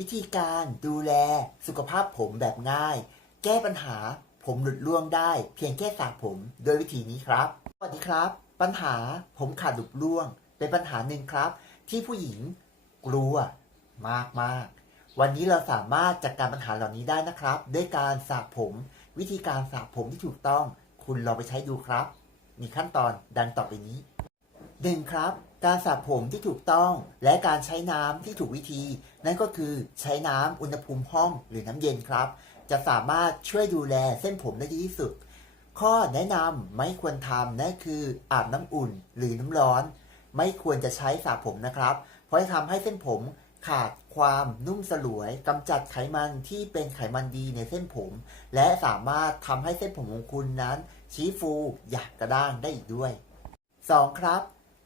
วิธีการดูแลสุขภาพผมแบบง่าย แก้ปัญหาผมหลุดร่วงได้ เพียงแค่สระผมโดยวิธีนี้ครับสวัสดีครับ ปัญหาผมขาดหลุดร่วง เป็นปัญหาหนึ่งครับ ที่ผู้หญิงกลัวมากมากวันนี้เราสามารถจัดการปัญหาเหล่านี้ได้นะครับ ด้วยการสระผม วิธีการสระผมที่ถูกต้อง คุณลองไปใช้ดูครับ มีขั้นตอนดังต่อไปนี้ หนึ่งครับ การสระผมที่ถูกต้องและการใช้น้ำที่ถูกวิธี นั่นก็คือใช้น้ำอุณหภูมิห้องหรือน้ำเย็นครับ จะสามารถช่วยดูแลเส้นผมได้ดีที่สุด ข้อแนะนำไม่ควรทำนั่นคืออาบน้ำอุ่นหรือน้ำร้อน ไม่ควรจะใช้สระผมนะครับ เพราะจะทำให้เส้นผมขาดความนุ่มสลวยกำจัดไขมันที่เป็นไขมันดีในเส้นผม และสามารถทำให้เส้นผมของคุณนั้น ชี้ฟู หยาบกระด้างได้อีกด้วย 2. ครับ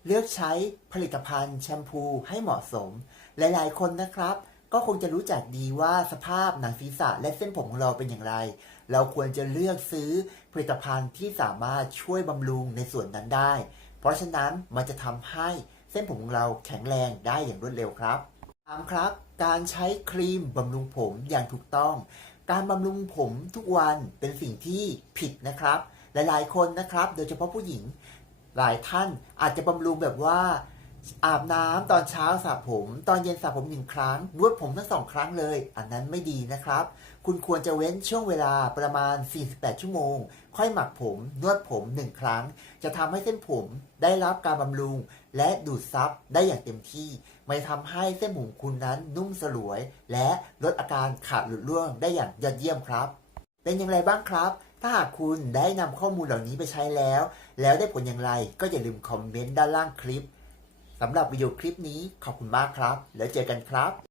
เลือกใช้ผลิตภัณฑ์แชมพูให้เหมาะสม หลายๆ คนนะครับ ก็คงจะรู้จักดีว่าสภาพหนังศีรษะและเส้นผมของเราเป็นอย่างไร เราควรจะเลือกซื้อผลิตภัณฑ์ที่สามารถช่วยบำรุงในส่วนนั้นได้ เพราะฉะนั้นมันจะทำให้เส้นผมของเราแข็งแรงได้อย่างรวดเร็วครับ 3. ครับ การใช้ครีมบำรุงผมอย่างถูกต้อง การบำรุงผมทุกวันเป็นสิ่งที่ผิดนะครับ หลายๆ คนนะครับ โดยเฉพาะผู้หญิง หลายท่านอาจจะบำรุงแบบว่า อาบน้ำตอนเช้าสระผม ตอนเย็นสระผมหนึ่งครั้ง นวดผมทั้งสองครั้งเลย อันนั้นไม่ดีนะครับ คุณควรจะเว้นช่วงเวลาประมาณ 48 ชั่วโมง ค่อยหมักผมนวดผมหนึ่งครั้ง จะทำให้เส้นผมได้รับการบำรุง และดูดซับได้อย่างเต็มที่ ไม่ทำให้เส้นผมคุณนั้นนุ่มสลวย และลดอาการขาดหลุดร่วงได้อย่างยอดเยี่ยมครับ เป็นอย่างไรบ้างครับ ถ้าหากคุณได้นำข้อมูลเหล่านี้ไปใช้แล้ว แล้วได้ผลอย่างไรก็อย่าลืมคอมเมนต์ด้านล่างคลิปสำหรับวิดีโอคลิปนี้ขอบคุณมากครับ แล้วเจอกันครับ